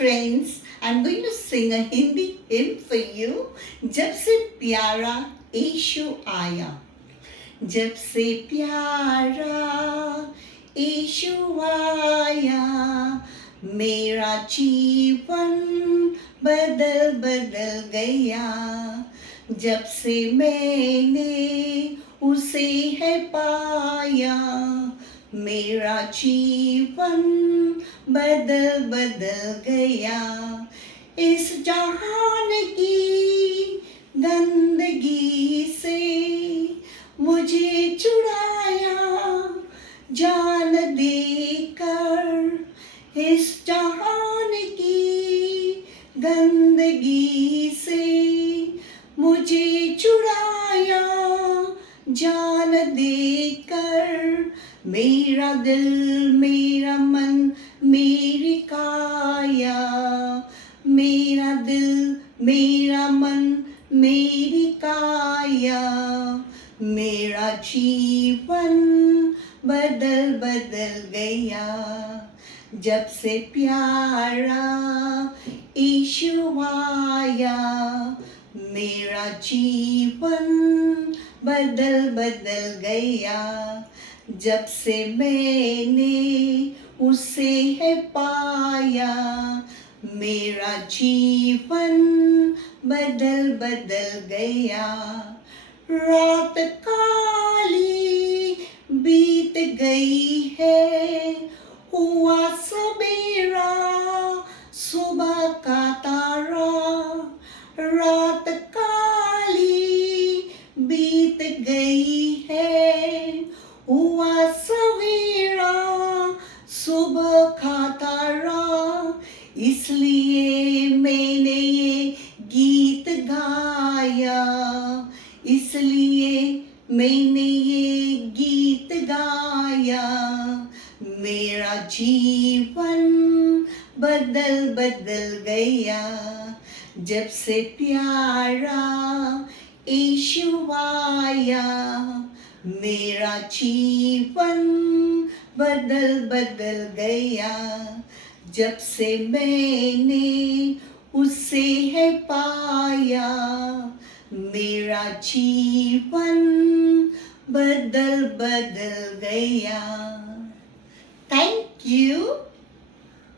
friends, I'm going to sing a Hindi hymn for you. जब से प्यारा यीशु आया, जब से प्यारा यीशु आया, मेरा जीवन बदल बदल गया। जब से मैंने उसे है पाया, मेरा जीवन बदल बदल गया। इस जहान की गंदगी से मुझे छुड़ाया जान देकर, इस जहान की गंदगी से मुझे छुड़ाया जान देकर। मेरा दिल, मेरा मन, मेरी काया, मेरा दिल, मेरा मन, मेरी काया, मेरा जीवन बदल बदल गया। जब से प्यारा यीशु आया, मेरा जीवन बदल बदल गया। जब से मैंने उसे है पाया, मेरा जीवन बदल बदल गया। रात काली बीत गई है, हुआ सवेरा सुबह का तारा। रात काली बीत गई है, हुआ सवेरा सुबह का तारा। इसलिए मैंने ये गीत गाया, इसलिए मैंने ये गीत गाया। मेरा जीवन बदल बदल गया। जब से प्यारा यीशु आया, मेरा जीवन बदल बदल गया। जब से मैंने उसे है